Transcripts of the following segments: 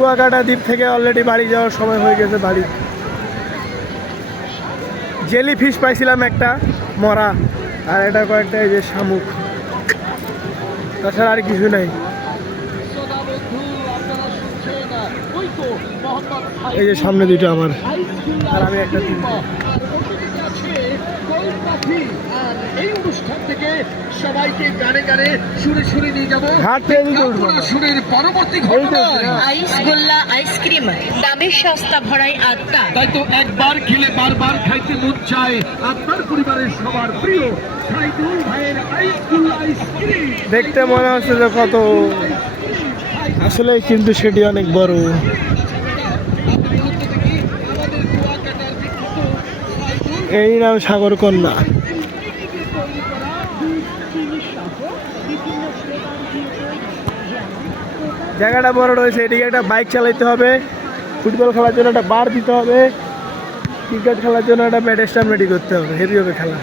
কুয়াকাটা দ্বীপ থেকে অলরেডি বাড়ি যাওয়ার সময় হয়ে গেছে। বাড়ি জেলি ফিশ পাইছিলাম একটা মরা, আর এটা কয়েকটা এই যে শামুক, তাছাড়া আর কিছু নাই। এই যে সামনে দুইটা আমার, আর আমি একটা এই অনুষ্ঠান থেকে সবাইকে গানে গানে সুরে সুরে নিয়ে যাবো সুরের পরবর্তী ঘটনা। আইস গোল্লা আইসক্রিম দামের সস্তা ভরাই আত্মা, তাই তো একবার খেলে বারবার খাইতে মন চায় আপনার পরিবারের সবার প্রিয় সাইদুল ভাইয়ের আইস গোল্লা আইসক্রিম। দেখতে মনে হচ্ছে যে কত, আসলে কিন্তু সেটি অনেক বড়। এই নাম সাগর কন্যা। জায়গাটা বড় রয়েছে, এদিকে একটা বাইক চালাইতে হবে, ফুটবল খেলার জন্য একটা বার দিতে হবে, ক্রিকেট খেলার জন্য একটা ব্যাট স্ট্যান্ড রেডি করতে হবে, হেভি হবে খেলা।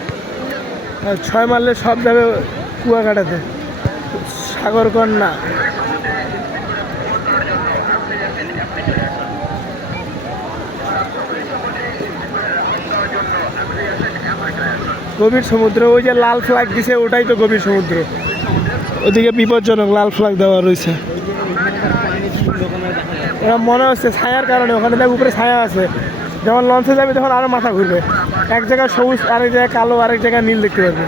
আর 6 মারলে সব যাবে কুয়াকাটাতে। সাগর কন্যা গভীর সমুদ্র। ওই যে লাল ফ্ল্যাগ দিছে ওটাই তো গভীর সমুদ্র, ওদিকে বিপজ্জনক লাল ফ্ল্যাগ দেওয়া রয়েছে। ওরা মনে হচ্ছে ছায়ার কারণে, ওখানে দেখ উপরে ছায়া আছে, যখন লঞ্চে যাবে তখন আরো মাথা ঘুরবে। এক জায়গায় সবুজ, আরেক জায়গায় কালো, আরেক জায়গায় নীল দেখতে পাবে।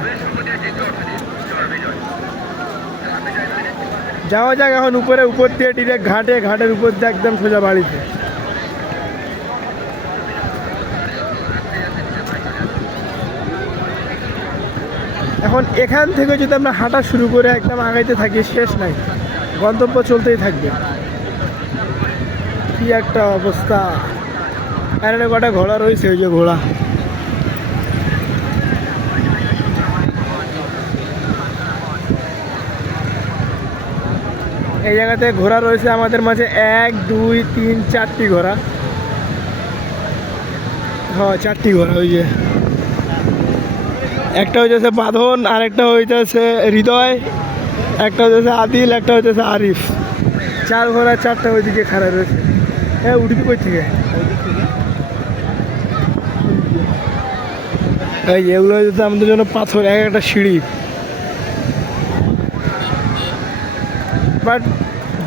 যাওয়া যাক এখন উপরে, উপর দিয়ে ডিরেক্ট ঘাটে, ঘাটের উপর দিয়ে একদম সোজা বাড়িতে। এখন এখান থেকে যদি আমরা হাঁটা শুরু করে একদম আগাইতে থাকি, শেষ নাই, গন্তব্য চলতেই থাকবে। কি একটা অবস্থা! এখানে কটা ঘোড়া রয়েছে, ওই যে ঘোড়া। এই জায়গাতে ঘোড়া রয়েছে আমাদের মাঝে 1 2 3 4টি ঘোড়া। হ্যাঁ 4টি ঘোড়া। ওই যে একটা হইতেছে বাঁধন, আর একটা হইতেছে হৃদয়, একটা হইতেছে আদিল, একটা হইতেছে আরিফ। 4 ঘোড়া 4টা ওইদিকে খাড়া রয়েছে। হ্যাঁ উঠবি কই থেকে? এই যে এগুলো হইতেছে আমাদের জন্য পাথর, এক একটা সিঁড়ি। বাট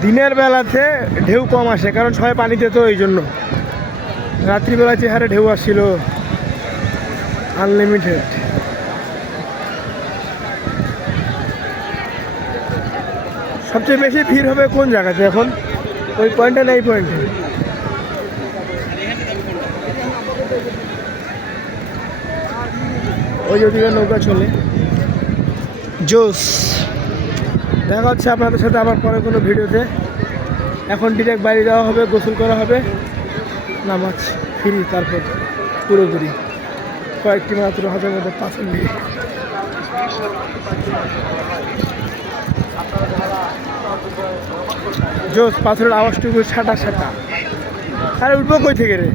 দিনের বেলাতে ঢেউ কম আসে, কারণ সবাই পানিতে, তো এই জন্য। রাত্রিবেলা যে হারে ঢেউ আসছিল আনলিমিটেড। সবচেয়ে বেশি ভিড় হবে কোন জায়গাতে এখন? ওই পয়েন্টে না এই পয়েন্টে? ওই ওদিকে নৌকা চলে। জোস। দেখা হচ্ছে আপনাদের সাথে আবার পরে কোনো ভিডিওতে। এখন ডিরেক্ট বাড়ি যাওয়া হবে, গোসল করা হবে, নামাজ ফিরি, তারপর পুরোপুরি কয়েকটি মাত্র হাতের মধ্যে পাথর নিয়ে। জোস, পাথরের আওয়াজটুকু ছাটা ছাটা। আরে উঠবো কই থেকে রে?